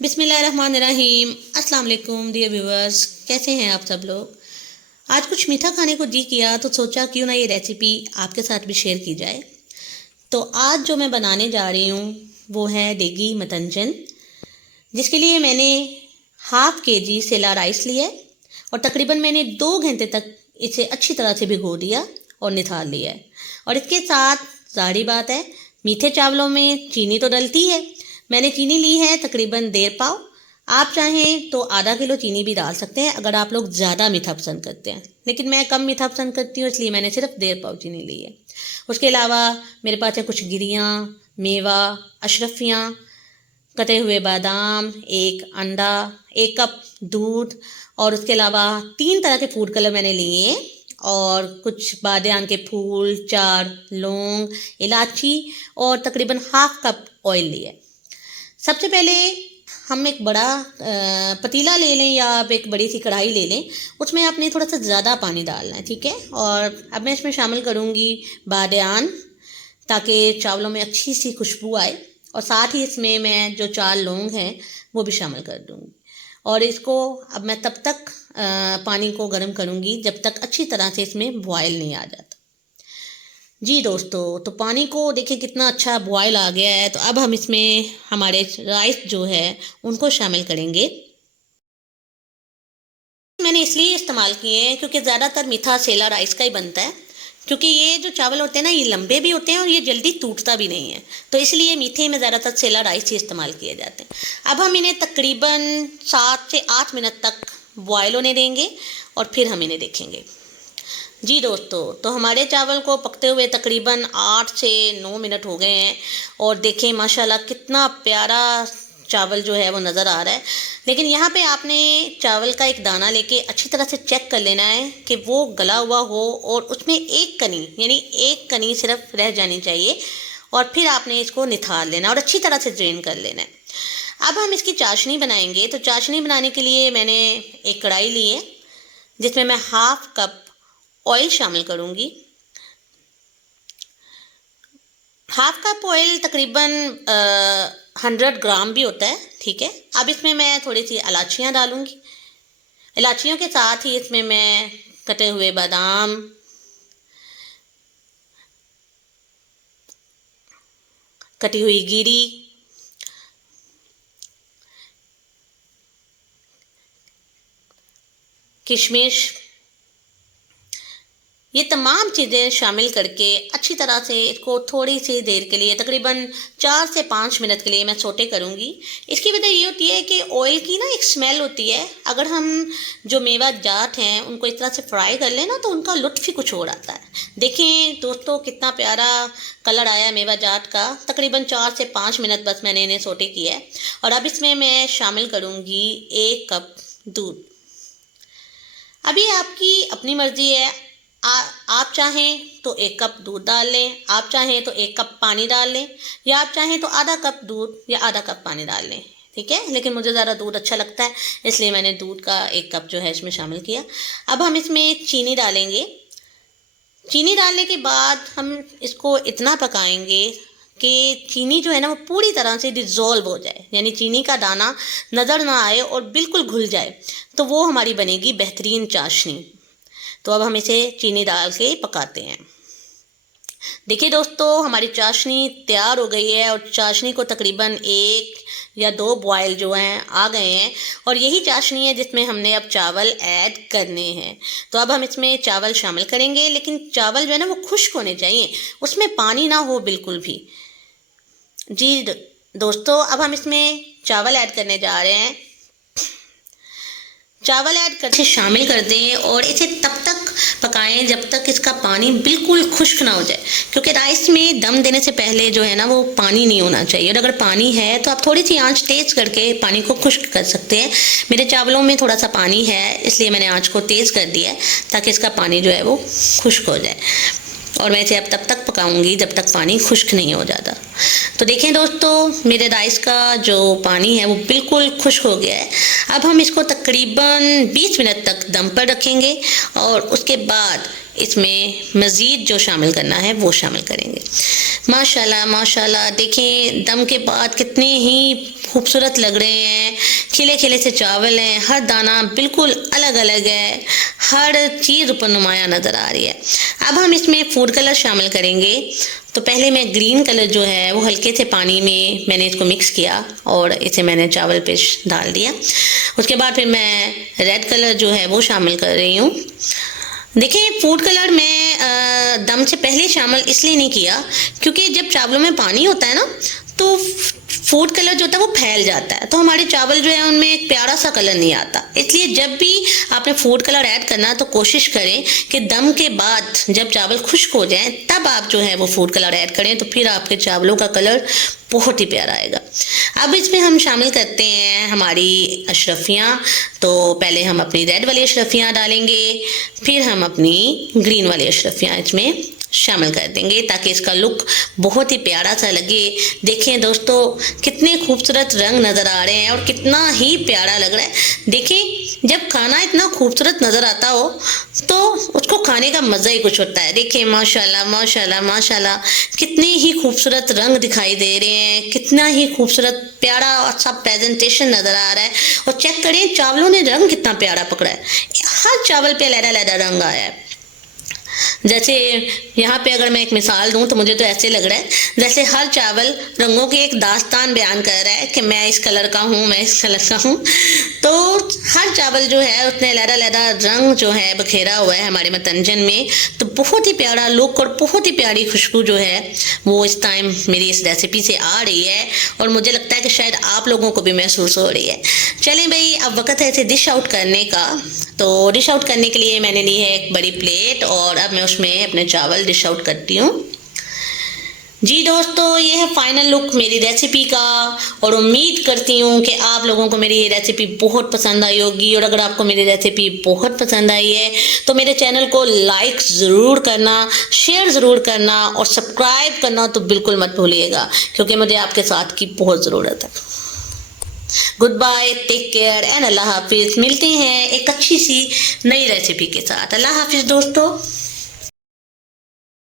बिस्मिल्लाहिर्रहमानिर्रहीम। अस्सलाम वालेकुम डियर व्यूअर्स, कैसे हैं आप सब लोग। आज कुछ मीठा खाने को जी किया तो सोचा क्यों ना ये रेसिपी आपके साथ भी शेयर की जाए। तो आज जो मैं बनाने जा रही हूँ वो है देगी मतंजन, जिसके लिए मैंने हाफ़ केजी सेला राइस लिया है और तकरीबन मैंने 2 घंटे तक इसे अच्छी तरह से भिगो दिया और निथार लिया है। और इसके साथ ज़ाहिर बात है, मीठे चावलों में चीनी तो डलती है। मैंने चीनी ली है तकरीबन 1.5 पाव। आप चाहें तो आधा किलो चीनी भी डाल सकते हैं अगर आप लोग ज़्यादा मीठा पसंद करते हैं, लेकिन मैं कम मीठा पसंद करती हूँ इसलिए मैंने सिर्फ 1.5 पाव चीनी ली है। उसके अलावा मेरे पास है कुछ गिरियाँ, मेवा, अशरफियाँ, कटे हुए बादाम, एक अंडा, 1 कप दूध और उसके अलावा 3 तरह के फूड कलर मैंने लिए हैं और कुछ बादियान के फूल, 4 लौंग, इलायची और तकरीबन हाफ़ कप ऑयल लिए। सबसे पहले हम एक बड़ा पतीला ले लें या आप एक बड़ी सी कढ़ाई ले लें, उसमें आपने थोड़ा सा ज़्यादा पानी डालना है, ठीक है। और अब मैं इसमें शामिल करूँगी बादियान, ताकि चावलों में अच्छी सी खुशबू आए, और साथ ही इसमें मैं जो 4 लौंग हैं वो भी शामिल कर दूँगी। और इसको अब मैं तब तक पानी को गर्म करूँगी जब तक अच्छी तरह से इसमें बॉयल नहीं आ जाता। जी दोस्तों, तो पानी को देखिए कितना अच्छा बॉयल आ गया है। तो अब हम इसमें हमारे राइस जो है उनको शामिल करेंगे। मैंने इसलिए इस्तेमाल किए हैं क्योंकि ज़्यादातर मीठा सेला राइस का ही बनता है, क्योंकि ये जो चावल होते हैं ना, ये लंबे भी होते हैं और ये जल्दी टूटता भी नहीं है, तो इसलिए मीठे में ज़्यादातर सेला राइस ही इस्तेमाल किए जाते हैं। अब हम इन्हें तकरीबन 7 से 8 मिनट तक बॉयल होने देंगे और फिर हम इन्हें देखेंगे। जी दोस्तों, तो हमारे चावल को पकते हुए तकरीबन 8 से 9 मिनट हो गए हैं और देखें माशाल्लाह कितना प्यारा चावल जो है वो नज़र आ रहा है। लेकिन यहाँ पे आपने चावल का एक दाना लेके अच्छी तरह से चेक कर लेना है कि वो गला हुआ हो और उसमें एक कनी सिर्फ रह जानी चाहिए, और फिर आपने इसको निथार लेना और अच्छी तरह से ड्रेन कर लेना है। अब हम इसकी चाशनी बनाएंगे। तो चाशनी बनाने के लिए मैंने एक कढ़ाई ली है जिसमें मैं हाफ़ कप ऑयल शामिल करूँगी। हाफ़ कप ऑयल तकरीबन 100 ग्राम भी होता है, ठीक है। अब इसमें मैं थोड़ी सी इलायचियाँ डालूँगी। इलायचियों के साथ ही इसमें मैं कटे हुए बादाम, कटी हुई गिरी, किशमिश, ये तमाम चीज़ें शामिल करके अच्छी तरह से इसको थोड़ी सी देर के लिए तकरीबन 4 से 5 मिनट के लिए मैं सोटे करूँगी। इसकी वजह ये होती है कि ऑयल की ना एक स्मेल होती है। अगर हम जो मेवा जाट हैं उनको इस तरह से फ्राई कर लें ना, तो उनका लुत्फ़ ही कुछ और आता है। देखें दोस्तों कितना प्यारा कलर आया मेवा जाट का। तकरीबन 4 से 5 मिनट बस मैंने इन्हें सोटे किया है। और अब इसमें मैं शामिल करूँगी 1 कप दूध। अभी आपकी अपनी मर्ज़ी है, आप चाहें तो 1 कप दूध डाल लें, आप चाहें तो 1 कप पानी डाल लें, या आप चाहें तो आधा कप दूध या आधा कप पानी डाल लें, ठीक है। लेकिन मुझे ज़रा दूध अच्छा लगता है इसलिए मैंने दूध का 1 कप जो है इसमें शामिल किया। अब हम इसमें चीनी डालेंगे। चीनी डालने के बाद हम इसको इतना पकाएंगे कि चीनी जो है ना वो पूरी तरह से डिज़ोल्व हो जाए, यानी चीनी का दाना नज़र ना आए और बिल्कुल घुल जाए, तो वो हमारी बनेगी बेहतरीन चाशनी। तो अब हम इसे चीनी डाल के पकाते हैं। देखिए दोस्तों, हमारी चाशनी तैयार हो गई है और चाशनी को तकरीबन 1 या 2 बॉयल जो हैं आ गए हैं, और यही चाशनी है जिसमें हमने अब चावल ऐड करने हैं। तो अब हम इसमें चावल शामिल करेंगे, लेकिन चावल जो है ना वो खुश्क होने चाहिए, उसमें पानी ना हो बिल्कुल भी। जी दोस्तों, अब हम इसमें चावल ऐड करने जा रहे हैं। चावल ऐड करके शामिल कर दें और इसे तब तक पकाएं जब तक इसका पानी बिल्कुल खुश्क ना हो जाए, क्योंकि राइस में दम देने से पहले जो है ना वो पानी नहीं होना चाहिए। और अगर पानी है तो आप थोड़ी सी आंच तेज़ करके पानी को खुश्क कर सकते हैं। मेरे चावलों में थोड़ा सा पानी है इसलिए मैंने आंच को तेज़ कर दिया है ताकि इसका पानी जो है वो खुश्क हो जाए, और मैं इसे अब तब तक पकाऊंगी जब तक पानी खुश्क नहीं हो जाता। तो देखें दोस्तों, मेरे राइस का जो पानी है वो बिल्कुल खुश्क हो गया है। अब हम इसको तकरीबन 20 मिनट तक दम पर रखेंगे और उसके बाद इसमें मज़ीद जो शामिल करना है वो शामिल करेंगे। माशाल्लाह माशाल्लाह, देखें दम के बाद कितने ही खूबसूरत लग रहे हैं, खिले खिले से चावल हैं, हर दाना बिल्कुल अलग अलग है, हर चीज़ ऊपर नुमाया नज़र आ रही है। अब हम इसमें फूड कलर शामिल करेंगे। तो पहले मैं ग्रीन कलर जो है वो हल्के से पानी में मैंने इसको मिक्स किया और इसे मैंने चावल पे डाल दिया। उसके बाद फिर मैं रेड कलर जो है वो शामिल कर रही हूँ। देखिए फूड कलर मैं दम से पहले शामिल इसलिए नहीं किया क्योंकि जब चावलों में पानी होता है ना तो फूड कलर जो होता है वो फैल जाता है, तो हमारे चावल जो है उनमें एक प्यारा सा कलर नहीं आता। इसलिए जब भी आपने फूड कलर ऐड करना तो कोशिश करें कि दम के बाद जब चावल खुश्क हो जाएं तब आप जो है वो फूड कलर ऐड करें, तो फिर आपके चावलों का कलर बहुत ही प्यारा आएगा। अब इसमें हम शामिल करते हैं हमारी अशरफियाँ। तो पहले हम अपनी रेड वाली अशरफियाँ डालेंगे, फिर हम अपनी ग्रीन वाली अशरफियाँ इसमें शामिल कर देंगे ताकि इसका लुक बहुत ही प्यारा सा लगे। देखें दोस्तों कितने खूबसूरत रंग नज़र आ रहे हैं और कितना ही प्यारा लग रहा है। देखें जब खाना इतना खूबसूरत नज़र आता हो तो उसको खाने का मज़ा ही कुछ होता है। देखिए माशाल्लाह माशाल्लाह माशाल्लाह, कितने ही खूबसूरत रंग दिखाई दे रहे हैं, कितना ही खूबसूरत प्यारा और सब प्रेजेंटेशन नज़र आ रहा है। और चेक करें चावलों ने रंग कितना प्यारा पकड़ा है, हर चावल पे अलग अलग रंग आया है। जैसे यहाँ पे अगर मैं एक मिसाल दूँ तो मुझे तो ऐसे लग रहा है जैसे हर चावल रंगों की एक दास्तान बयान कर रहा है कि मैं इस कलर का हूँ, मैं इस कलर का हूँ। तो हर चावल जो है उसने लहरा रंग जो है बखेरा हुआ है हमारे मतंजन में। तो बहुत ही प्यारा लुक और बहुत ही प्यारी खुशबू जो है वो इस टाइम मेरी इस रेसिपी से आ रही है और मुझे लगता है कि शायद आप लोगों को भी महसूस हो रही है। चलें भाई अब वक्त है इसे डिश आउट करने का। तो डिश आउट करने के लिए मैंने ली है एक बड़ी प्लेट और अब मैं उसमें अपने चावल डिश आउट करती हूँ। जी दोस्तों ये है फाइनल लुक मेरी रेसिपी का और उम्मीद करती हूँ कि आप लोगों को मेरी ये रेसिपी बहुत पसंद आई होगी। और अगर आपको मेरी रेसिपी बहुत पसंद आई है तो मेरे चैनल को लाइक ज़रूर करना, शेयर ज़रूर करना और सब्सक्राइब करना तो बिल्कुल मत भूलिएगा क्योंकि मुझे आपके साथ की बहुत ज़रूरत है। Good bye, take care and अल्लाह हाफिज़। मिलते हैं एक अच्छी सी नई रेसिपी के साथ। अल्लाह हाफिज़ दोस्तों।